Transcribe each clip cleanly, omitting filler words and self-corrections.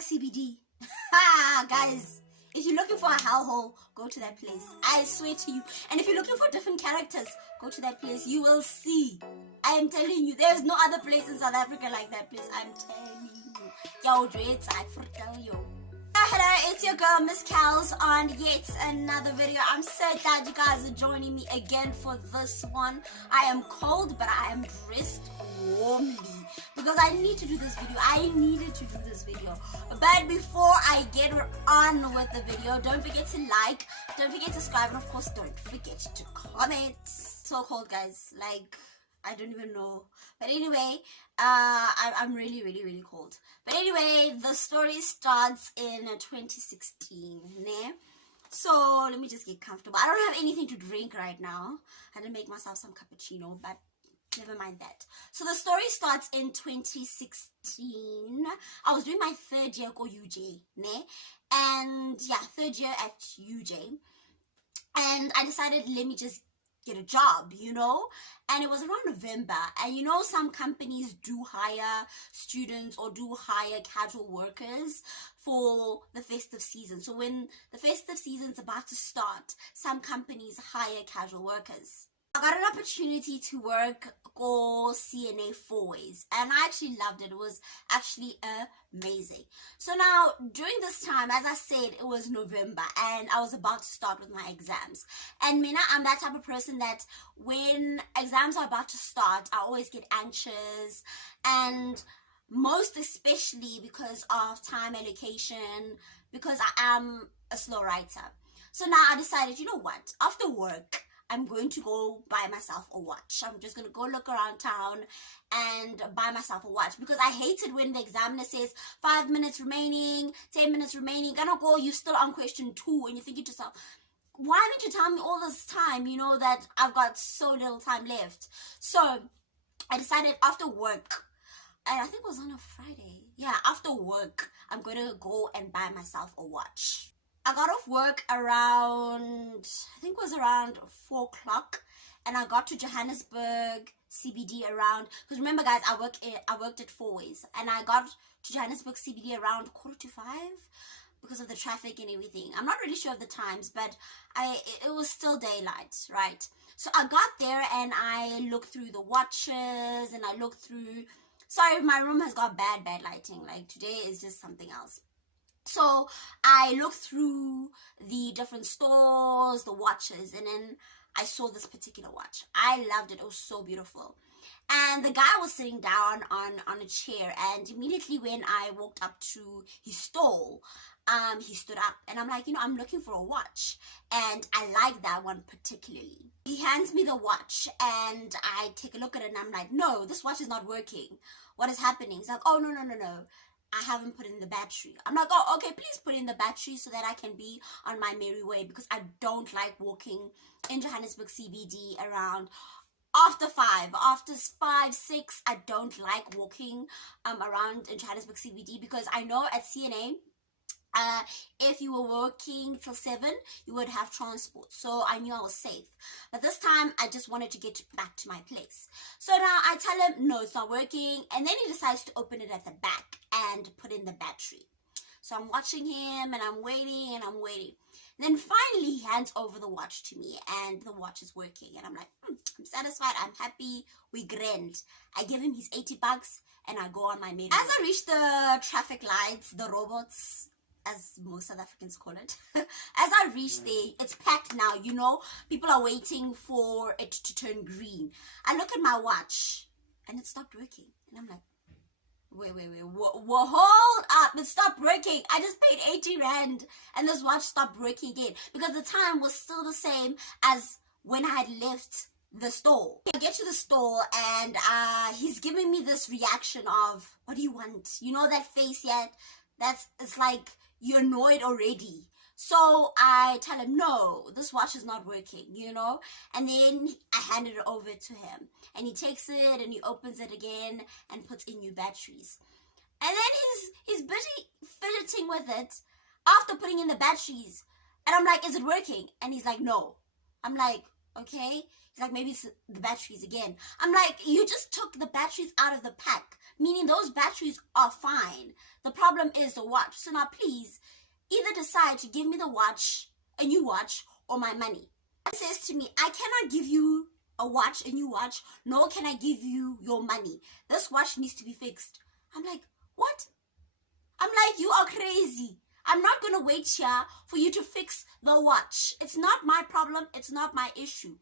CBD. Guys, if you're looking for a hellhole, go to that place. I swear to you. And if you're looking for different characters, go to that place. You will see. I am telling you, there's no other place in South Africa like that place. I'm telling you. Yo, Dreads, I tell you. Hello, it's your girl Miss Kels on yet another video. I'm so glad you guys are joining me again for this one. I am cold, but I am dressed warmly because I need to do this video. I needed to do this video. But before I get on with the video, don't forget to like, don't forget to subscribe, and of course don't forget to comment. So cold, guys, like I don't even know. But anyway, I'm really cold. But anyway, the story starts in 2016, né? So let me just get comfortable. I don't have anything to drink right now. I didn't make myself some cappuccino, but never mind that. So the story starts in 2016. I was doing my third year at UJ, né? And yeah, third year at UJ. And I decided, let me just get a job, you know. And it was around November, and you know, some companies do hire students or do hire casual workers for the festive season. So when the festive season's about to start, some companies hire casual workers. I got an opportunity to work for CNA 4ways, and I actually loved it. It was actually amazing. So now, during this time, as I said, it was November, and I was about to start with my exams. And Mina, I'm that type of person that when exams are about to start, I always get anxious, and most especially because of time allocation, because I am a slow writer. So now I decided, you know what, after work, I'm going to go buy myself a watch. I'm just going to go look around town and buy myself a watch, because I hate it when the examiner says 5 minutes remaining, 10 minutes remaining. Gonna go, you're still on question 2, and you're thinking to yourself, why didn't you tell me all this time, you know, that I've got so little time left? So I decided after work, and I think it was on a Friday. Yeah, after work, I'm going to go and buy myself a watch. I got off work around, I think it was around 4 o'clock, and I got to Johannesburg CBD around, because remember guys, I worked at 4ways, and I got to Johannesburg CBD around 4:45 because of the traffic and everything. I'm not really sure of the times, but it was still daylight, right? So I got there and I looked through the watches, and I looked through, sorry, my room has got bad lighting, like today is just something else. So I looked through the different stores, the watches, and then I saw this particular watch. I loved it. It was so beautiful. And the guy was sitting down on a chair, and immediately when I walked up to his stall, he stood up, and I'm like, you know, I'm looking for a watch, and I like that one particularly. He hands me the watch, and I take a look at it, and I'm like, no, this watch is not working. What is happening? He's like, oh, no. I haven't put in the battery. I'm like, oh, okay, please put in the battery so that I can be on my merry way, because I don't like walking in Johannesburg CBD around after 5, 6. I don't like walking around in Johannesburg CBD, because I know at CNA, if you were working till 7, you would have transport. So I knew I was safe. But this time, I just wanted to get back to my place. So now I tell him, no, it's not working. And then he decides to open it at the back and put in the battery. So I'm watching him, and I'm waiting, and I'm waiting. And then finally, he hands over the watch to me, and the watch is working. And I'm like, I'm satisfied. I'm happy. We grinned. I give him his 80 bucks, and I go on my merry way. As I reach the traffic lights, the robots, as most South Africans call it, as I reach there, it's packed now, you know, people are waiting for it to turn green. I look at my watch, and it stopped working, and I'm like, wait, hold up, it stopped working. I just paid 80 rand, and this watch stopped working again, because the time was still the same as when I had left the store. I get to the store, and he's giving me this reaction of, what do you want? You know that face yet? It's like, you're annoyed already. So I tell him, no, this watch is not working, you know. And then I handed it over to him, and he takes it and he opens it again and puts in new batteries. And then he's busy fidgeting with it after putting in the batteries. And I'm like, is it working? And he's like, no. I'm like, okay. He's like, maybe it's the batteries again. I'm like, you just took the batteries out of the pack. meaning those batteries are fine. The problem is the watch. So now please, either decide to give me the watch, a new watch, or my money. He says to me, I cannot give you a watch, a new watch, nor can I give you your money. This watch needs to be fixed. I'm like, what? I'm like, you are crazy. I'm not going to wait here for you to fix the watch. It's not my problem. It's not my issue.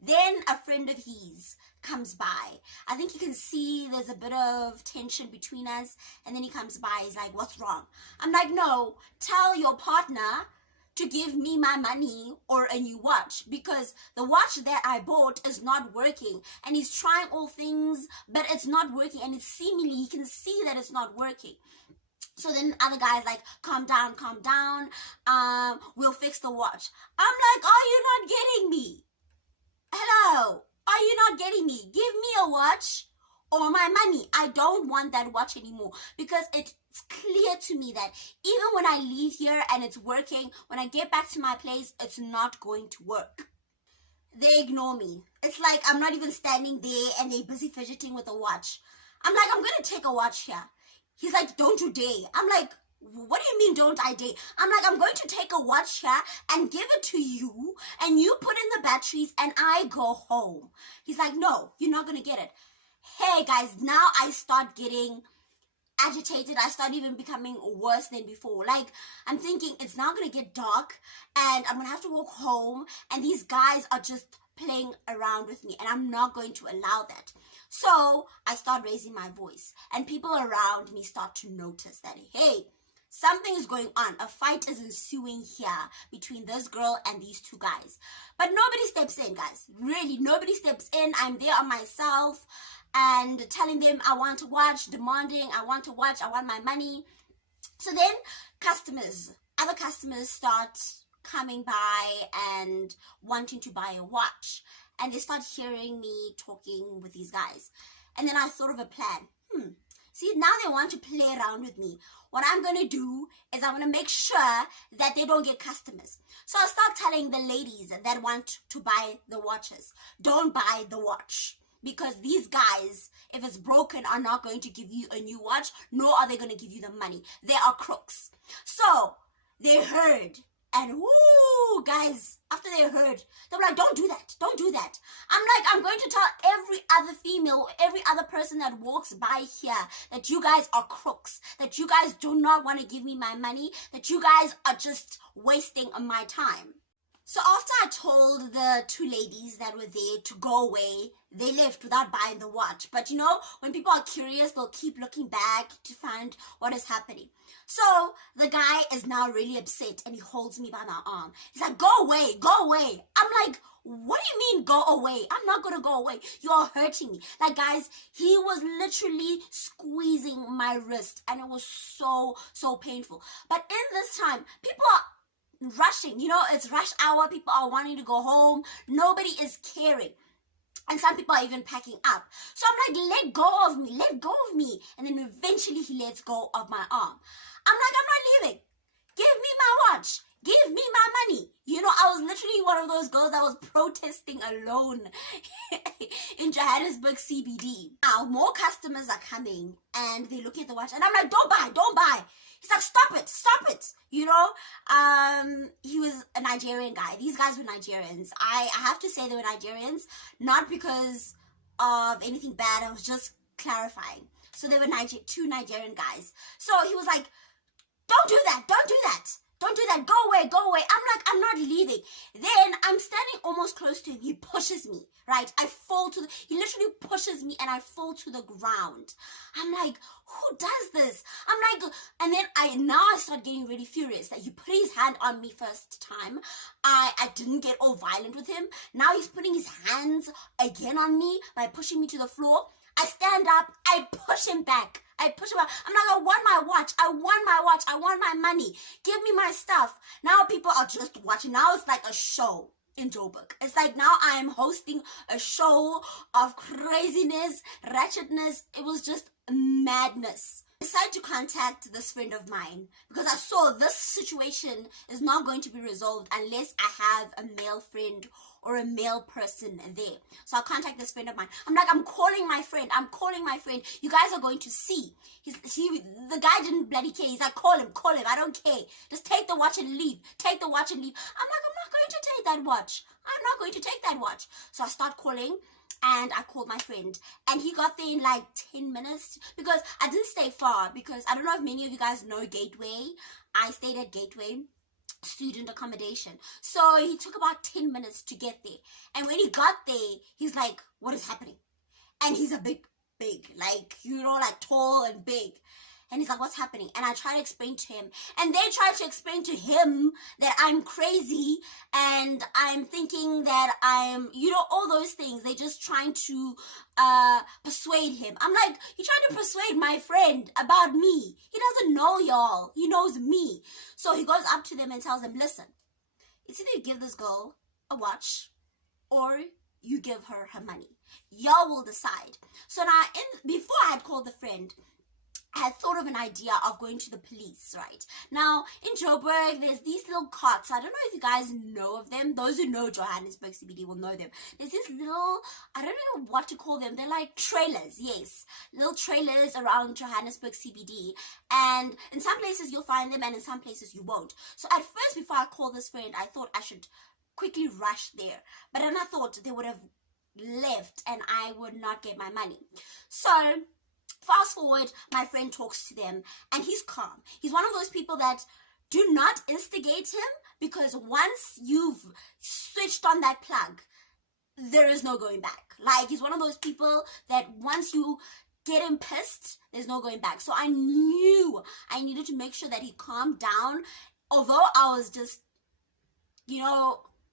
Then a friend of his comes by. I think you can see there's a bit of tension between us. And then he comes by. He's like, what's wrong? I'm like, no, tell your partner to give me my money or a new watch, because the watch that I bought is not working, and he's trying all things, but it's not working, and it's seemingly, he can see that it's not working. So then the other guy's like, calm down, we'll fix the watch. I'm like, are you not getting me? Hello, are you not getting me? Give me a watch or my money. I don't want that watch anymore, because it's clear to me that even when I leave here and it's working, when I get back to my place, it's not going to work. They ignore me. It's like I'm not even standing there and they're busy fidgeting with a watch. I'm like, I'm going to take a watch here. He's like, don't you dare. I'm like, what do you mean don't I dare? I'm like, I'm going to take a watch here and give it to you, and you put in the batteries and I go home. He's like, no, you're not going to get it. Hey guys, now I start getting agitated. I start even becoming worse than before. Like, I'm thinking it's now going to get dark and I'm going to have to walk home, and these guys are just playing around with me, and I'm not going to allow that. So I start raising my voice, and people around me start to notice that, hey, something is going on. A fight is ensuing here between this girl and these two guys. But nobody steps in, guys. Really, nobody steps in. I'm there on myself and telling them I want to watch, demanding I want to watch, I want my money. So then other customers start coming by and wanting to buy a watch. And they start hearing me talking with these guys. And then I thought of a plan. See, now they want to play around with me. What I'm going to do is I'm going to make sure that they don't get customers. So I'll start telling the ladies that want to buy the watches, don't buy the watch. Because these guys, if it's broken, are not going to give you a new watch, nor are they going to give you the money. They are crooks. So they heard. And whoo, guys, after they heard, they were like, don't do that. Don't do that. I'm like, I'm going to tell every other female, every other person that walks by here that you guys are crooks, that you guys do not want to give me my money, that you guys are just wasting my time. So after I told the two ladies that were there to go away, they left without buying the watch. But you know, when people are curious, they'll keep looking back to find what is happening. So the guy is now really upset, and he holds me by my arm. He's like, go away, go away. I'm like, what do you mean go away? I'm not going to go away. You are hurting me. Like, guys, he was literally squeezing my wrist, and it was so painful. But in this time, people are rushing. You know, it's rush hour. People are wanting to go home. Nobody is caring. And some people are even packing up. So I'm like, let go of me. Let go of me. And then eventually he lets go of my arm. I'm like, I'm not leaving. Give me my watch. Give me my money. You know, I was literally one of those girls that was protesting alone in Johannesburg CBD. Now, more customers are coming and they're looking at the watch. And I'm like, don't buy, don't buy. He's like, stop it. You know, he was a Nigerian guy. These guys were Nigerians. I have to say they were Nigerians, not because of anything bad. I was just clarifying. So they were two Nigerian guys. So he was like, don't do that. Don't do that. Don't do that. Go away. Go away. I'm like, I'm not leaving. Then I'm standing almost close to him. He pushes me, right? I fall to he literally pushes me and I fall to the ground. I'm like, who does this? I'm like, and then I start getting really furious that he put his hand on me first time. I didn't get all violent with him. Now he's putting his hands again on me by pushing me to the floor. I stand up, I push him back. I'm like, I want my watch. I want my watch. I want my money. Give me my stuff. Now people are just watching. Now it's like a show in Joburg. It's like now I am hosting a show of craziness, ratchetness. It was just madness. decided to contact this friend of mine because I saw this situation is not going to be resolved unless I have a male friend or a male person there. So I'll contact this friend of mine. I'm like, I'm calling my friend. You guys are going to see. The guy didn't bloody care. He's like, call him. I don't care. Just take the watch and leave. I'm like, I'm not going to take that watch. So I start calling. And I called my friend, and he got there in like 10 minutes because I didn't stay far, because I don't know if many of you guys know Gateway. I stayed at Gateway student accommodation. So he took about 10 minutes to get there. And when he got there, he's like, what is happening? And he's a big, like, like tall and big. And he's like, what's happening? And I try to explain to him. And they try to explain to him that I'm crazy and I'm thinking that I'm, all those things. They're just trying to persuade him. I'm like, you're trying to persuade my friend about me. He doesn't know y'all. He knows me. So he goes up to them and tells them, listen, it's either you give this girl a watch or you give her her money. Y'all will decide. So now, before I had called the friend, I had thought of an idea of going to the police, right? Now, in Joburg, there's these little carts. I don't know if you guys know of them. Those who know Johannesburg CBD will know them. There's these little, I don't know what to call them. They're like trailers, yes. Little trailers around Johannesburg CBD. And in some places you'll find them and in some places you won't. So at first, before I called this friend, I thought I should quickly rush there. But then I thought they would have left and I would not get my money. So fast forward, my friend talks to them and he's calm. He's one of those people that do not instigate him, because once you've switched on that plug, there is no going back. Like, he's one of those people that once you get him pissed, there's no going back. So I knew I needed to make sure that he calmed down. Although I was just,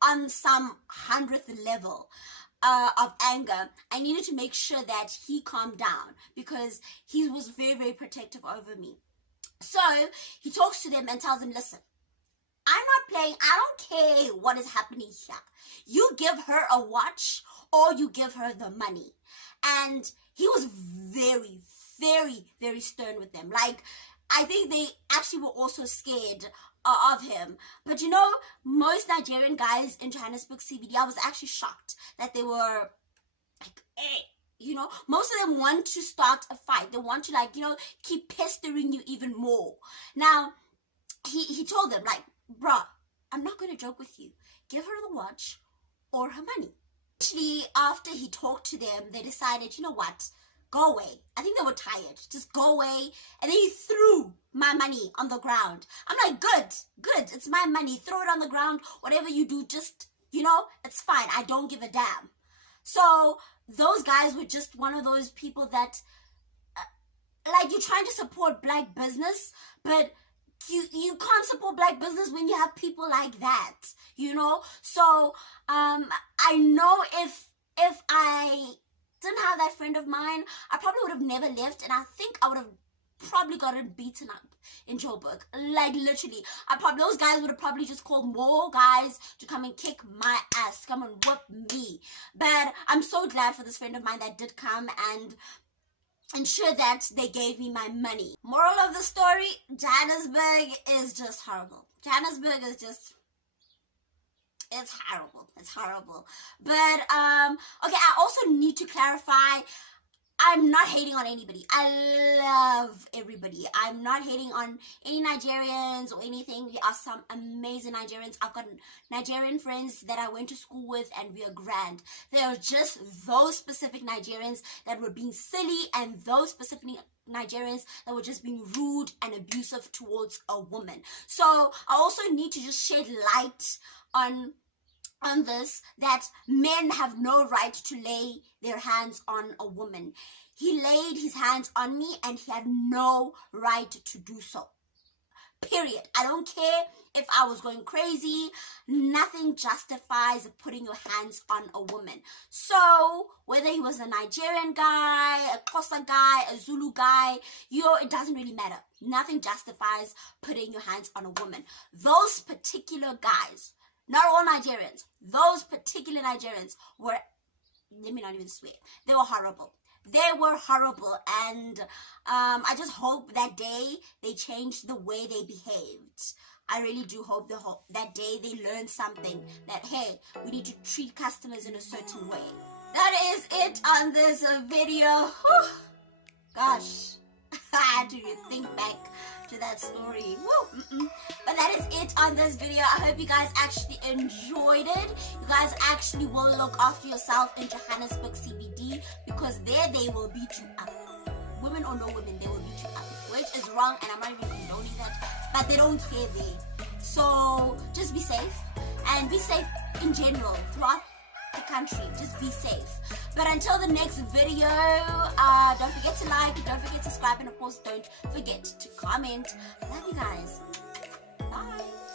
on some 100th level of anger, I needed to make sure that he calmed down because he was very, very protective over me. So he talks to them and tells them, listen, I'm not playing. I don't care what is happening here. You give her a watch or you give her the money. And he was very, very, very stern with them. Like, I think they actually were also scared of him. But most Nigerian guys in Johannesburg CBD, I was actually shocked that they were like, most of them want to start a fight. They want to keep pestering you even more. Now, he told them, like, bruh, I'm not going to joke with you. Give her the watch or her money. Actually, after he talked to them, they decided, you know what? Go away. I think they were tired. Just go away. And then he threw my money on the ground. I'm like, good. It's my money. Throw it on the ground. Whatever you do, just, it's fine. I don't give a damn. So those guys were just one of those people that, like, you're trying to support black business, but you can't support black business when you have people like that, So I know if I didn't have that friend of mine, I probably would have never left, and I think I would have probably gotten beaten up in Joburg. Like, literally, those guys would have probably just called more guys to come and kick my ass, come and whoop me. But I'm so glad for this friend of mine that did come and ensure that they gave me my money. Moral of the story, Johannesburg is just horrible. Johannesburg is just, it's horrible. But okay, I also need to clarify, I'm not hating on anybody. I love everybody. I'm not hating on any Nigerians or anything. We are some amazing Nigerians. I've got Nigerian friends that I went to school with and we are grand. They are just those specific Nigerians that were being silly and those specific Nigerians that were just being rude and abusive towards a woman. So I also need to just shed light on this, that men have no right to lay their hands on a woman. He laid his hands on me and he had no right to do so. Period. I don't care if I was going crazy. Nothing justifies putting your hands on a woman. So whether he was a Nigerian guy, a Xhosa guy, a Zulu guy, it doesn't really matter. Nothing justifies putting your hands on a woman. Those particular guys, not all Nigerians, those particular Nigerians were, let me not even swear, they were horrible. They were horrible, and I just hope that day they changed the way they behaved. I really do hope that day they learned something, that hey, we need to treat customers in a certain way. That is it on this video. Whew. Gosh, I had to think back to that story. But that is it on this video. I hope you guys actually enjoyed it. You guys actually will look after yourself in Johannesburg CBD, because there they will beat you up. Women or no women, they will beat you up, which is wrong, and I'm not even condoning that, but they don't care there. So just be safe, and be safe in general throughout the country. Just be safe. But until the next video, don't forget to like, don't forget to subscribe, and of course don't forget to comment. I love you guys. Bye.